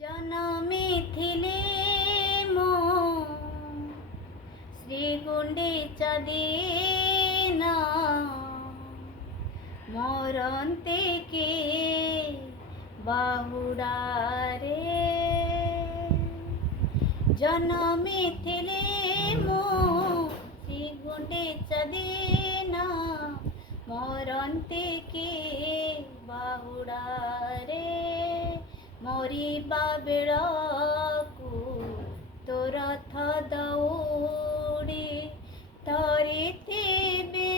जनमी थिले मो श्रीगुंडीचा दीना मरन्ते के बाहुडारे जनमी थिले मो श्रीगुंडीचा दीना मरन्ते के बाहुडारे मरिबा बेळकु तो रथ दौड़ी धरिथिबे